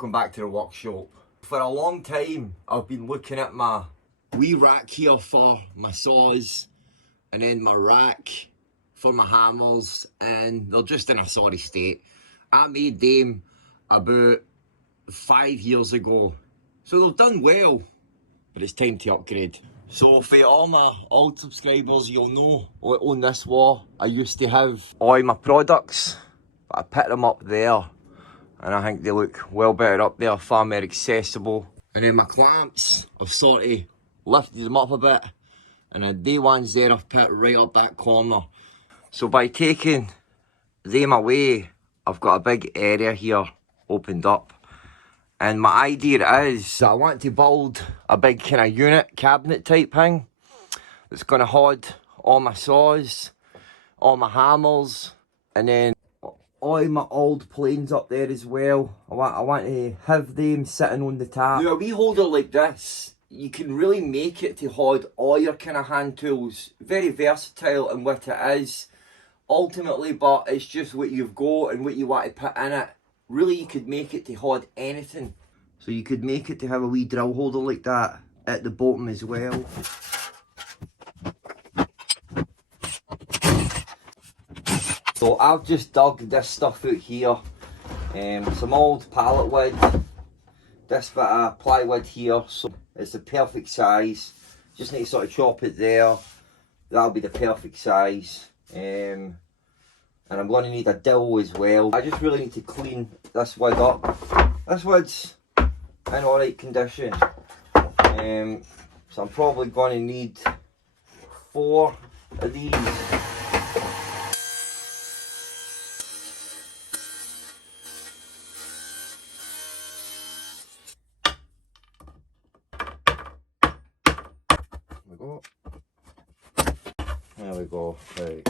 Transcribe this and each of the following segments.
welcome back to the workshop. For a long time I've been looking at my wee rack here for my saws and then my rack for my hammers, and they're just in a sorry state. I made them about 5 years ago, so they've done well, but it's time to upgrade. So for all my old subscribers, you'll know on this wall I used to have all my products, but I put them up there and I think they look well better up there, far more accessible. And then my clamps, I've sort of lifted them up a bit, and the day ones there I've put right up that corner. So by taking them away, I've got a big area here opened up. And my idea is that I want to build a big kind of unit, cabinet type thing that's going to hold all my saws, all my hammers, and then all my old planes up there as well. I want to have them sitting on the top. Now a wee holder like this, you can really make it to hold all your kind of hand tools. Very versatile in what it is, ultimately, but it's just what you've got and what you want to put in it. Really, you could make it to hold anything. So you could make it to have a wee drill holder like that at the bottom as well. So I've just dug this stuff out here. Some old pallet wood. This bit of plywood here. So it's the perfect size. Just need to sort of chop it there. That'll be the perfect size. And I'm going to need a dowel as well. I just really need to clean this wood up. This wood's in alright condition. So I'm probably going to need 4 of these. There we go. Right.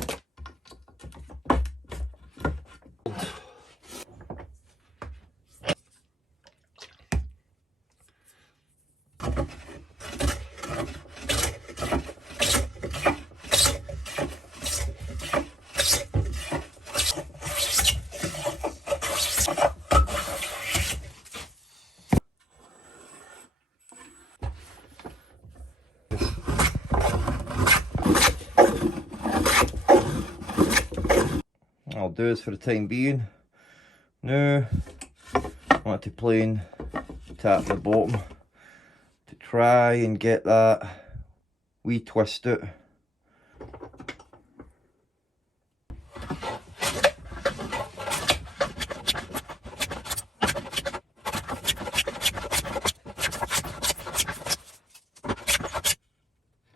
I'll do this for the time being. Now, I want to plain tap the bottom to try and get that wee twist out.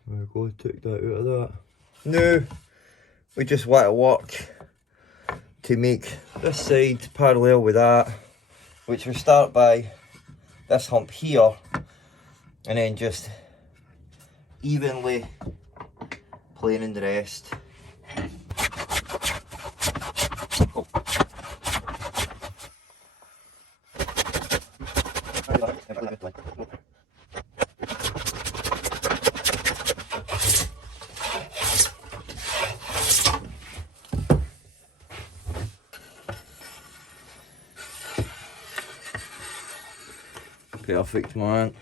There we go, took that out of that. Now, we just want to work to make this side parallel with that, which we start by this hump here and then just evenly planing the rest. Perfect, man.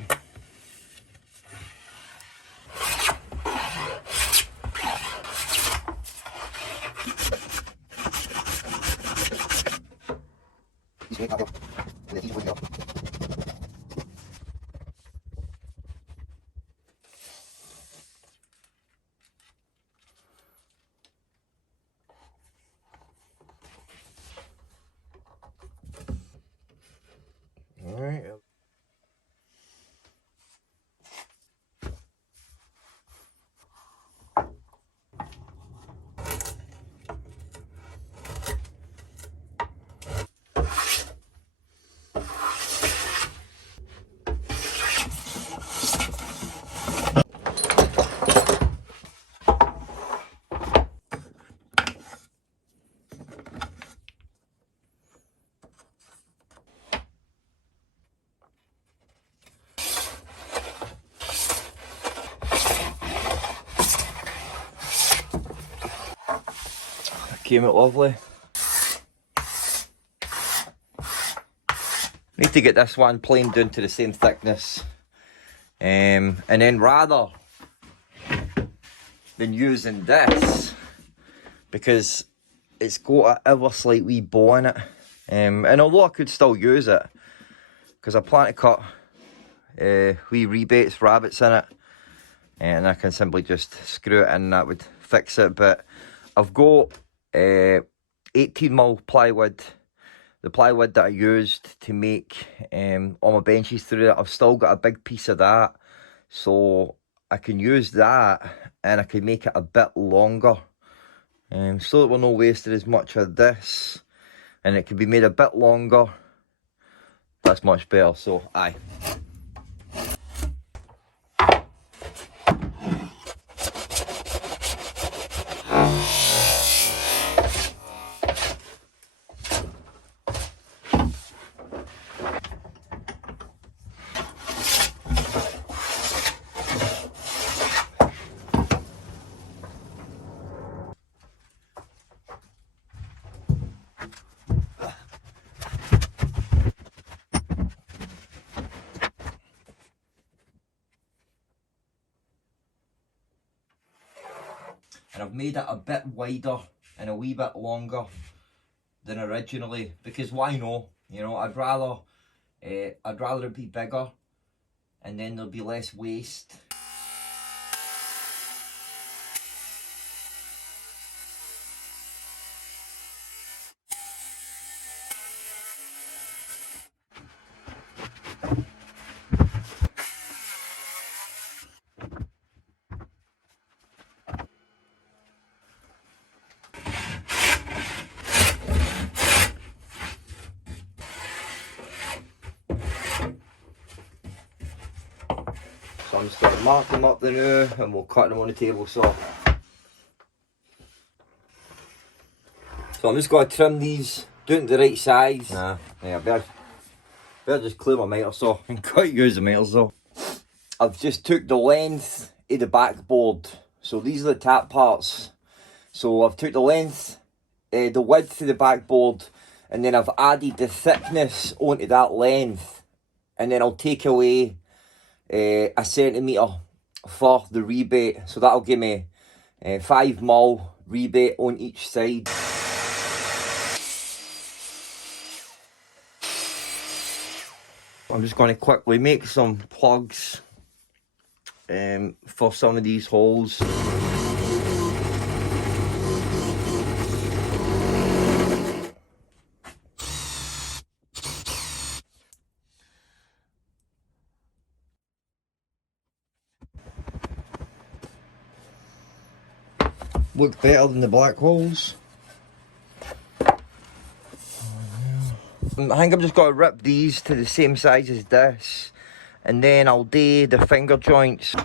All right. Came out lovely. Need to get this one planed down to the same thickness. And then rather than using this, because it's got a ever slight wee bow in it, and although I could still use it, because I plan to cut wee rebates, rabbits in it, and I can simply just screw it in and that would fix it. But I've got 18mm plywood, the plywood that I used to make all my benches through it. I've still got a big piece of that, so I can use that and I can make it a bit longer, so that we're not wasting as much of this, and it can be made a bit longer. That's much better, so aye. And I've made it a bit wider and a wee bit longer than originally, because why not? You know, I'd rather it be bigger, and then there'll be less waste. So I'm just going to mark them up the now, and we'll cut them on the table saw. So I'm just going to trim these down to the right size. Yeah, better just clear my miter saw and cut use the miter saw. I've just took the length of the backboard. So these are the tap parts. So I've took the length, the width of the backboard, and then I've added the thickness onto that length. And then I'll take away a centimetre for the rebate, so that'll give me 5mm rebate on each side. I'm just going to quickly make some plugs for some of these holes. Look better than the black holes. I think I'm just going to rip these to the same size as this, and then I'll do the finger joints.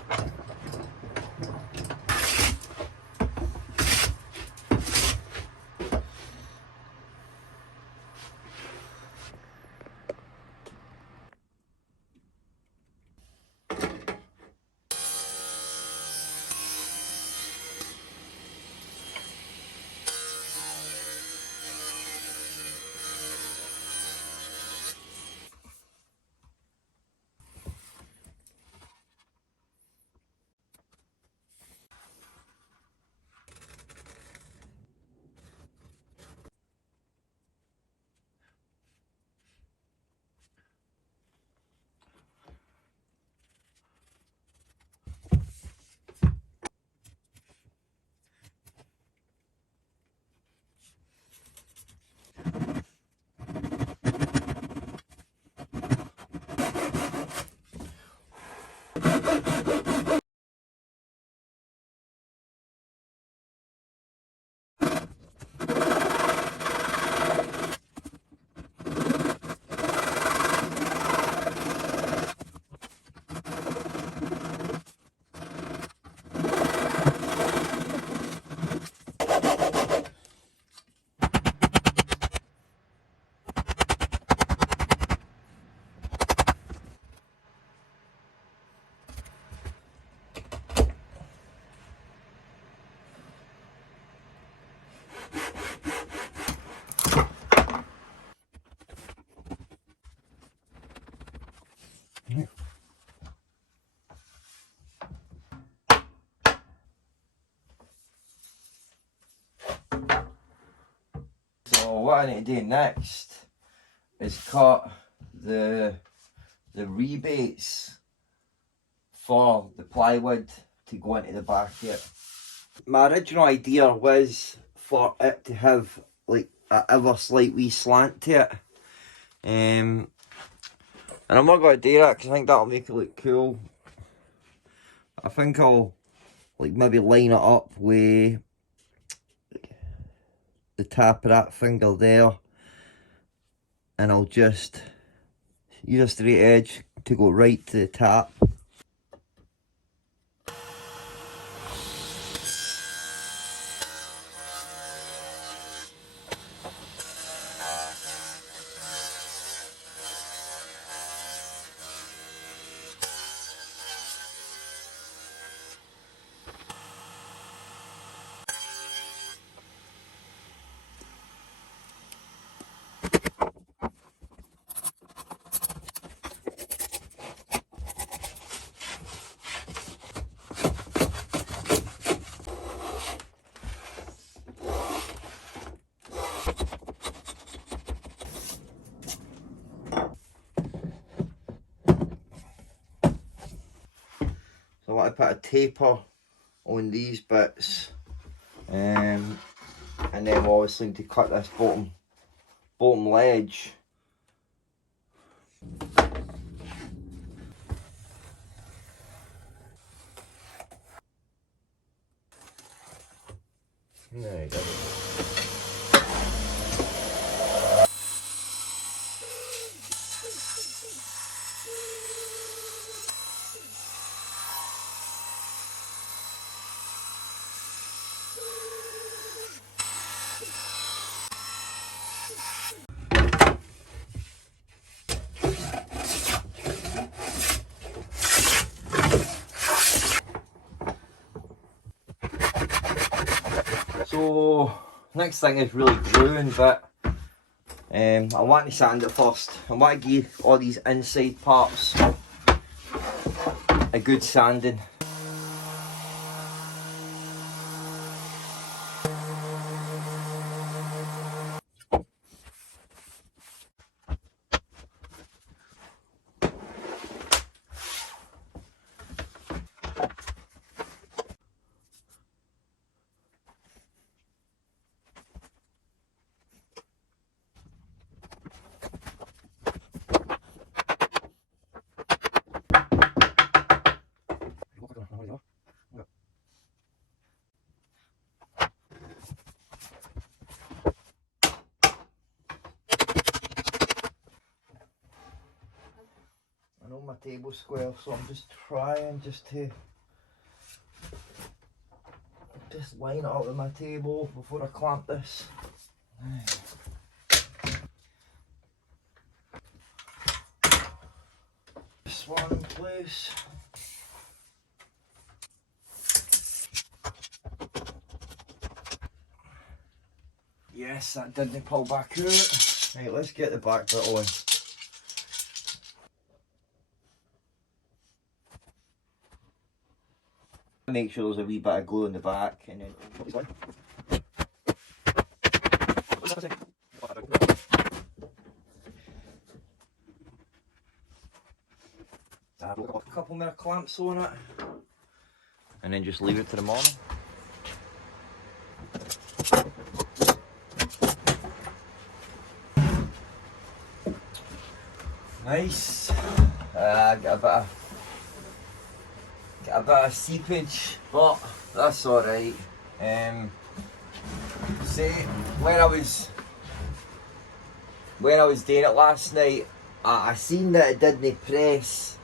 So what I need to do next is cut the rebates for the plywood to go into the back here. My original idea was for it to have like a ever slight wee slant to it. And I'm not going to do that because I think that'll make it look cool. I think I'll like maybe line it up with the tap of that finger there, and I'll just use a straight edge to go right to the tap. So I want to put a taper on these bits, and then we'll obviously need to cut this bottom ledge. There you go. So next thing is really gluing, but I want to sand it first. I want to give all these inside parts a good sanding. I know my table's square, so I'm just trying to just line it up with my table before I clamp this. This one in place. Yes, that didn't pull back out. Right, let's get the back bit on. Make sure there's a wee bit of glue in the back, and then a couple more clamps on it, and then just leave it to the morning. Nice. Got a bit of seepage, but that's alright. See, when I was doing it last night, I seen that it didn't press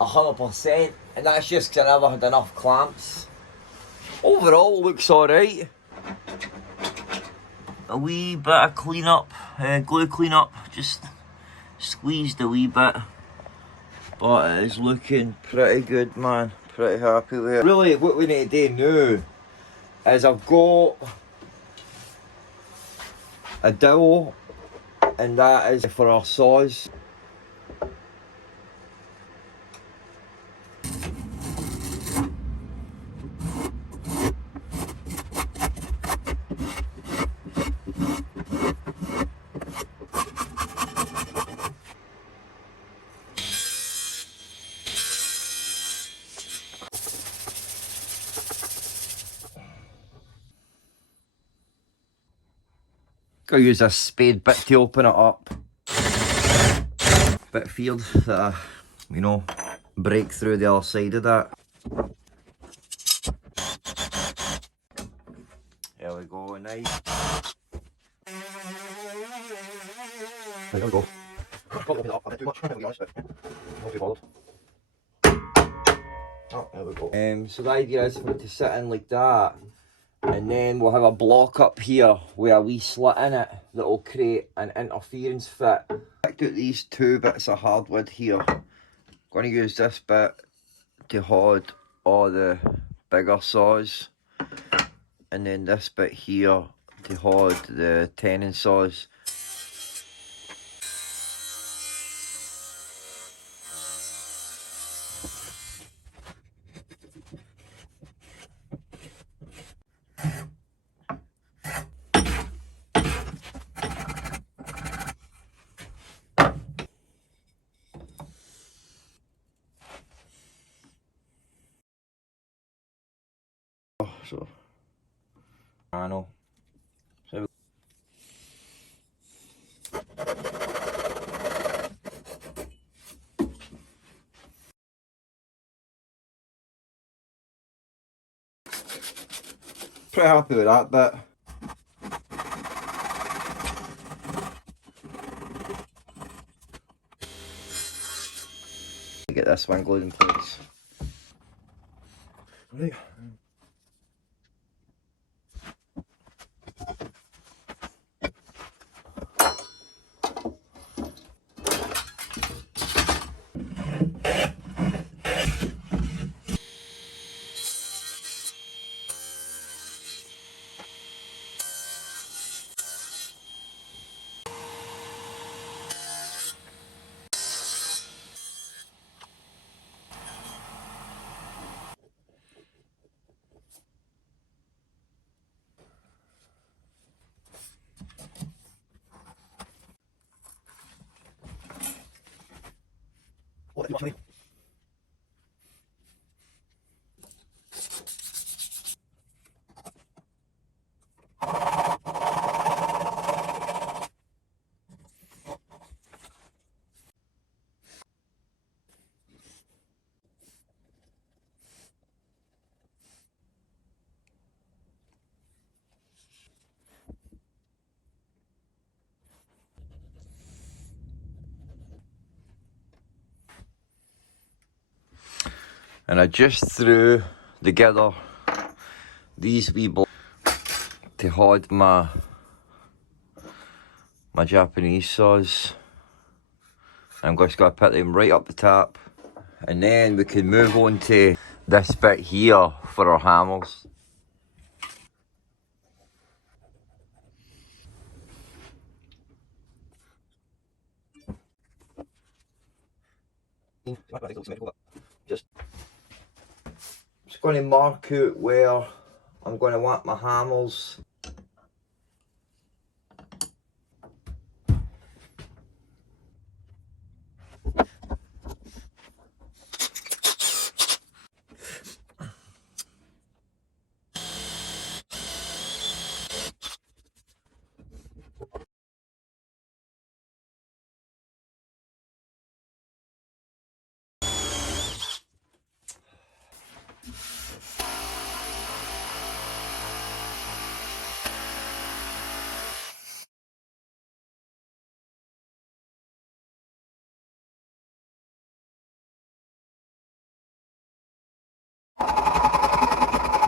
100%, and that's just because I never had enough clamps. Overall, it looks alright. A wee bit of cleanup, glue cleanup, just squeezed a wee bit, but it is looking pretty good, man. Pretty happy with it. Really, what we need to do now is I've got a dowel, and that is for our saws. I'll use this spade bit to open it up. Bit feared that you know, break through the other side of that. There we go, nice. There we go. Probably open it up a bit too much, to be honest, but not too bothered. Oh, there we go. So the idea is for it to sit in like that, and then we'll have a block up here with a wee slit in it that will create an interference fit. I picked out these two bits of hardwood here. Going to use this bit to hold all the bigger saws, and then this bit here to hold the tenon saws. So I know. So pretty happy with that bit. Get this one glued in place. Right. What do you want? And I just threw together these wee blocks to hold my Japanese saws. I'm just going to put them right up the top, and then we can move on to this bit here for our hammers. Just going to mark out where I'm going to want my hammers.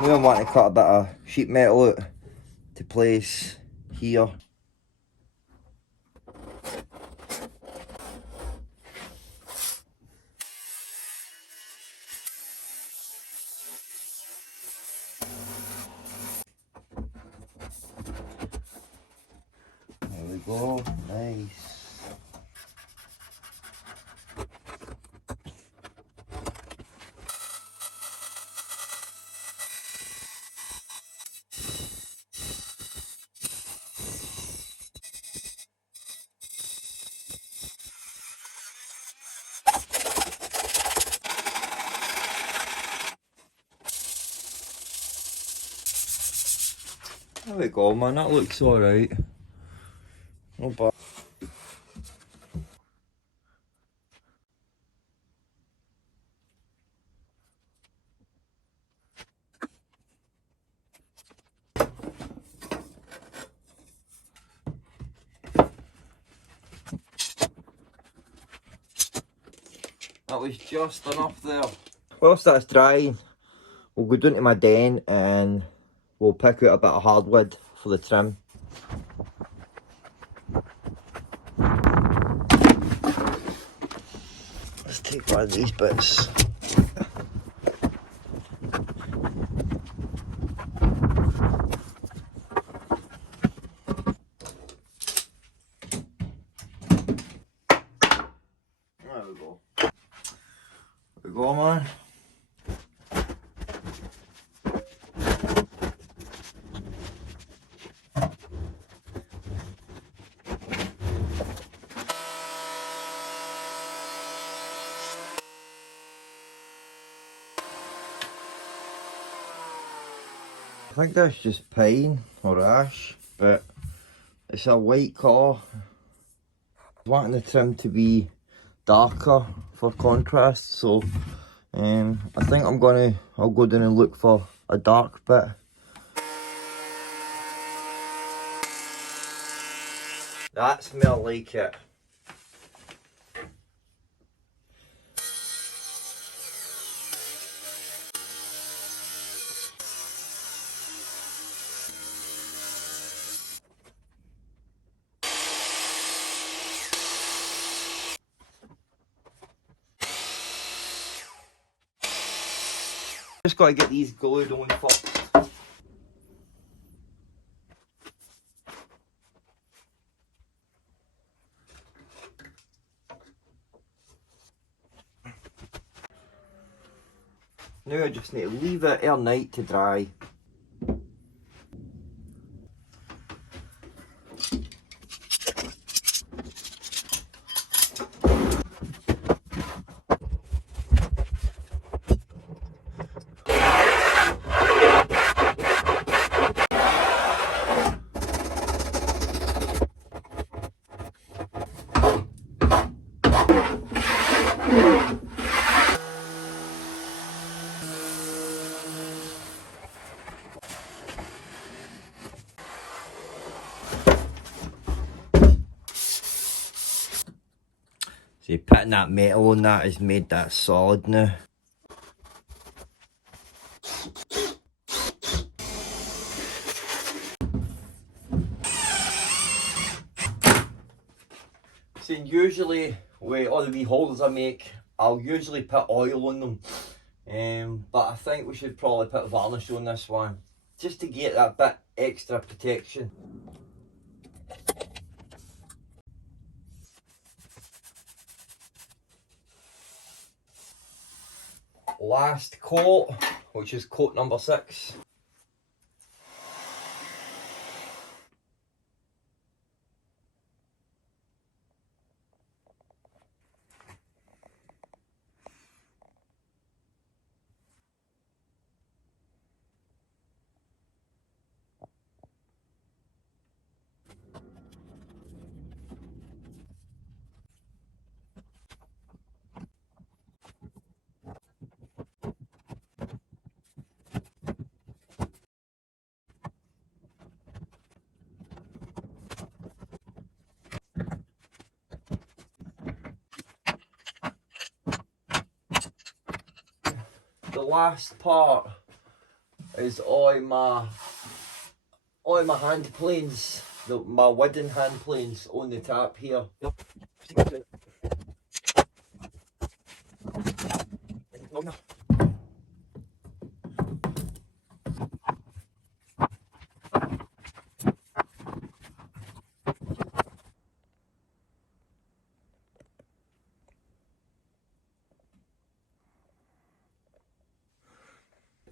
Now I'm wanting to cut a bit of sheet metal out to place here. There we go, nice. There we go, man, that looks alright. No bad. That was just enough there. Whilst that's drying, we'll go down to my den and we'll pick out a bit of hardwood for the trim. Let's take one of these bits. There we go. There we go, man. I think that's just pine or ash, but it's a white colour. Wanting the trim to be darker for contrast, so I think I'll go down and look for a dark bit. That's more like it. Just got to get these glued on first. Now I just need to leave it overnight to dry. See, putting that metal on that has made that solid now. See, usually with all the wee holders I make, I'll usually put oil on them, but I think we should probably put varnish on this one, just to get that bit extra protection. Last coat, which is coat number 6. The last part is all my hand planes, my wooden hand planes on the top here.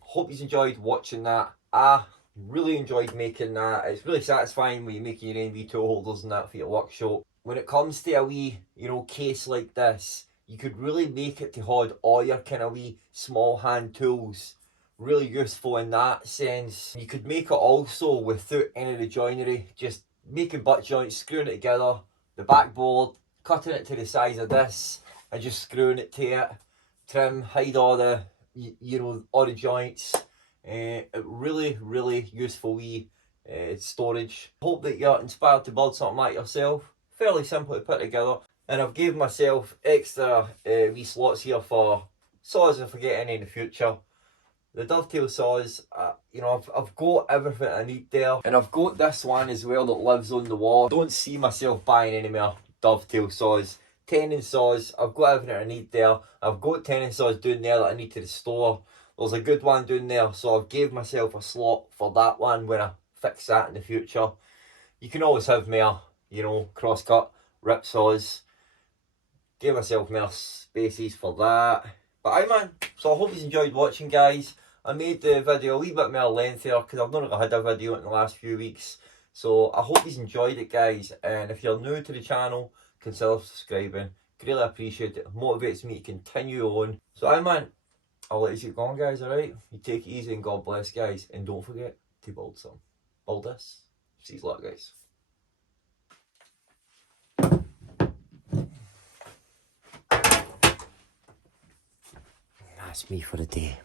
Hope you enjoyed watching that. I really enjoyed making that. It's really satisfying when you're making your own V2 holders and that for your workshop. When it comes to a wee, case like this, you could really make it to hold all your kind of wee small hand tools. Really useful in that sense. You could make it also without any of the joinery, just making butt joints, screwing it together, the backboard, cutting it to the size of this, and just screwing it to it, trim, hide all the, you know, all the joints. Really, really useful wee storage. Hope that you're inspired to build something like yourself. Fairly simple to put together. And I've gave myself extra wee slots here for saws if I get any in the future. The dovetail saws, you know, I've got everything I need there. And I've got this one as well that lives on the wall. Don't see myself buying any more dovetail saws. Tenon saws, I've got everything I need there. I've got tenon saws down there that I need to restore. There's a good one down there, so I've gave myself a slot for that one when I fix that in the future. You can always have more, you know, cross-cut, rip saws. Give myself more spaces for that. But aye man, so I hope you enjoyed watching, guys. I made the video a wee bit more lengthier because I've not really had a video in the last few weeks. So I hope you enjoyed it, guys. And if you're new to the channel, consider subscribing. Greatly appreciate it. It motivates me to continue on. So aye man, I'll let you get going, guys, alright? You take it easy and God bless, guys. And don't forget to build some. Build this. See you later, guys. That's me for the day.